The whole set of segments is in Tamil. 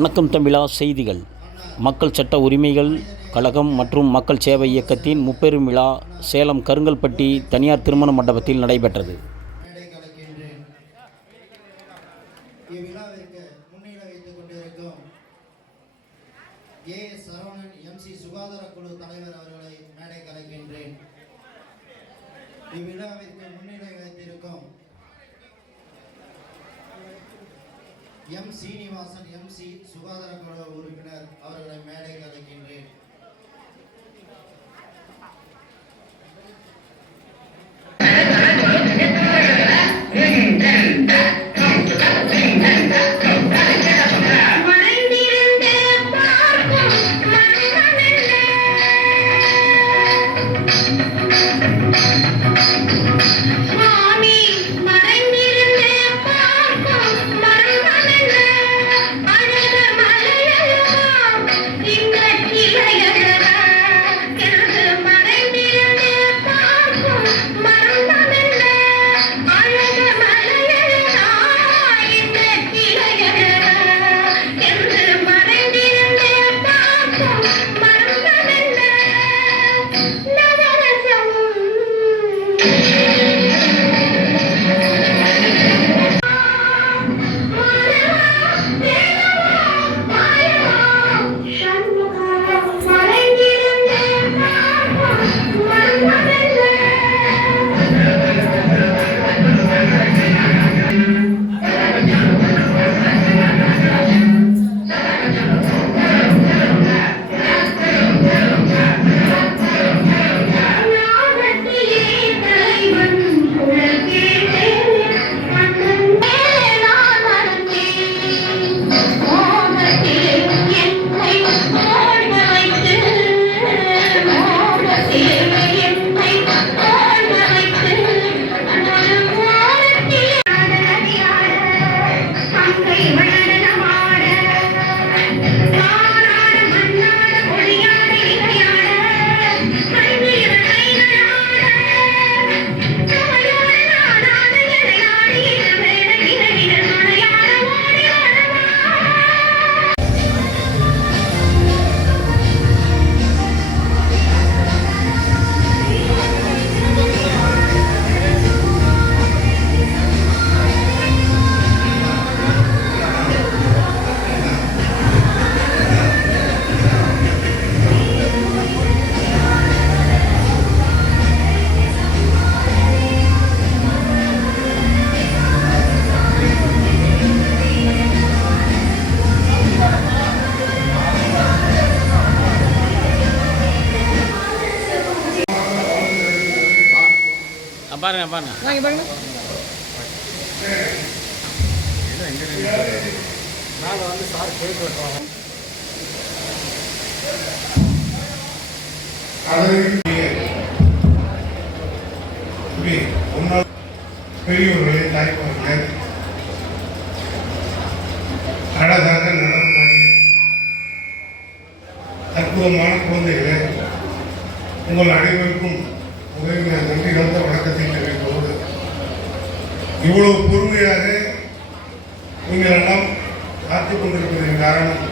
வணக்கம் தமிழா செய்திகள். மக்கள் சட்ட உரிமைகள் கழகம் மற்றும் மக்கள் சேவை இயக்கத்தின் முப்பெரும் விழா சேலம் கருங்கல்பட்டி தனியார் திருமண மண்டபத்தில் நடைபெற்றது. சுகாதார குழு தலைவர் அவர்களை மேடை கலைக்கின்றேன். இவ்விழாவிற்கு முன்னிலை வைத்திருக்கும் சீனிவாசன் சுகாதார குழு உறுப்பினர் அவர்களை மேடை கலைக்கின்றேன். பாருங்க பாருங்க சார் கேக் வெட்டுவாங்க. பெரியவர்களே, தாய்மார்களே, அழகாக நடனமாடி அற்புதமான குழந்தைகளே, உங்கள் அனைவருக்கும் நன்றி கலந்த வணக்கத்தை தெரிவிப்பதோடு இவ்வளவு பொறுமையாக நீங்கள் எல்லாம் காத்துக் கொண்டிருப்பதன் காரணம்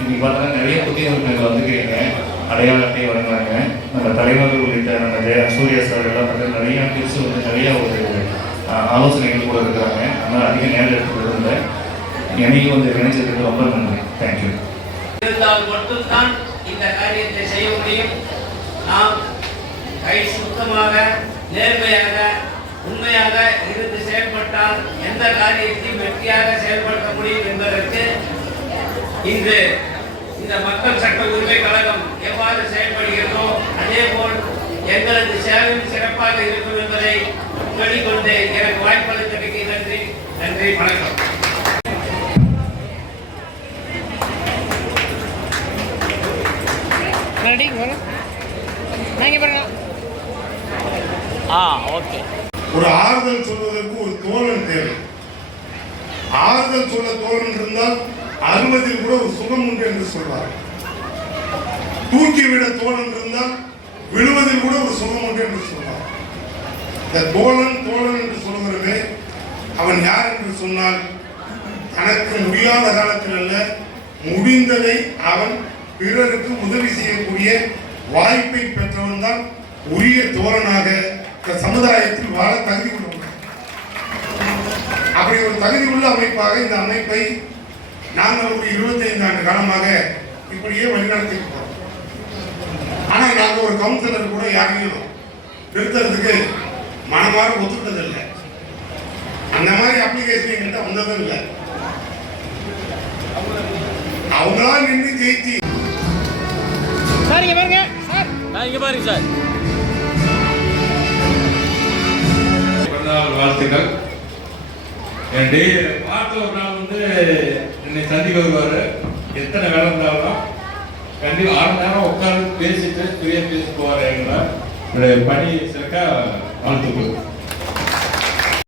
இன்னைக்கு பார்த்தா நிறைய புதியவர்கள் வந்துக்கிறீங்க, அடையாள அட்டை வழங்குறாங்க. நம்ம தலைவர்கள் உள்ளிட்ட நம்ம சூர்யா சார் எல்லாம் வந்து நிறைய டிப்ஸ் வந்து நிறைய ஒரு ஆலோசனைகள் கூட இருக்கிறாங்க. அதனால் அதிக நேரம் எடுத்துக்கிறது என்னைக்கு வந்து நினைச்சதுக்கு ரொம்ப நன்றி. தேங்க்யூ. இருந்தால் மட்டும்தான் இந்த காரியத்தை செய்ய முடியும். நாம் கை சுத்தமாக நேர்மையாக உண்மையாக இருந்து செயல்பட்டால் எந்த காரியத்தையும் வெற்றியாக செயல்படுத்த முடியும் என்பதற்கு இன்று இந்த மக்கள் சட்ட உரிமை கழகம் எவ்வாறு செயல்படுகிறதோ அதேபோல் எங்களது சேவையும் சிறப்பாக இருக்கும் என்பதை சொல்லிக்கொண்டு எனக்கு வாய்ப்பளித்தமைக்கு நன்றி. நன்றி, வணக்கம். ஓகே. ஒரு ஆறுதல் சொல்வதற்கு ஒரு தோழன் தேவை. ஆறுதல் சொல்ல தோழன் இருந்தால் அறுபதில் கூட ஒரு சுகம் உண்டு என்று சொல்வார். தூக்கிவிட தோழன் இருந்தால் விழுவதில் கூட ஒரு சுகம் உண்டு என்று சொல்வார். இந்த தோழன் தோழன் என்று சொல்கிறதே அவன் யார் என்று சொன்னால் தனக்கு முடியாத காலத்தில் அல்ல, முடிந்ததை அவன் பிறருக்கு உதவி செய்யக்கூடிய வாய்ப்பை பெற்றவன் தான் உரிய தோழனாக இந்த சமுதாயத்தில் வாழ தகுதி கொண்டவன். அப்படி ஒரு தகுதி உள்ள அமைப்பாக இந்த அமைப்பை நாங்கள் ஒரு 25 ஆண்டு காலமாக இப்படியே வழிநடத்திட்டு போறோம். ஆனால் நாங்கள் ஒரு கவுன்சிலர் கூட யாரையும் நிறுத்துறதுக்கு மனமாற ஒத்துட்டதில்லை. அந்த மாதிரி அப்ளிகேஷன் எங்கிட்ட வந்ததும் இல்லை. அவங்களா நின்று ஜெயிச்சு சார் வாழ்த்துக்கள். என் பார்த்த ஒரு நாள் வந்து என்னை சந்திக்க வருவார். எத்தனை வேலை இருந்தாலும் கண்டிப்பாக 6 மணி நேரம் உட்காந்து பேசிட்டு ஃப்ரீயாக பேசி போவார். எங்களை என்னுடைய பணி சேர்க்க